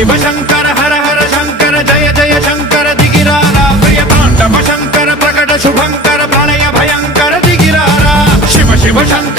शिव शंकर हर हर शंकर जय जय शंकर दिगिरारा प्रिय तांडव शंकर प्रकट शुभंकर प्रणय भयंकर दिगिरारा शिव शिव शंकर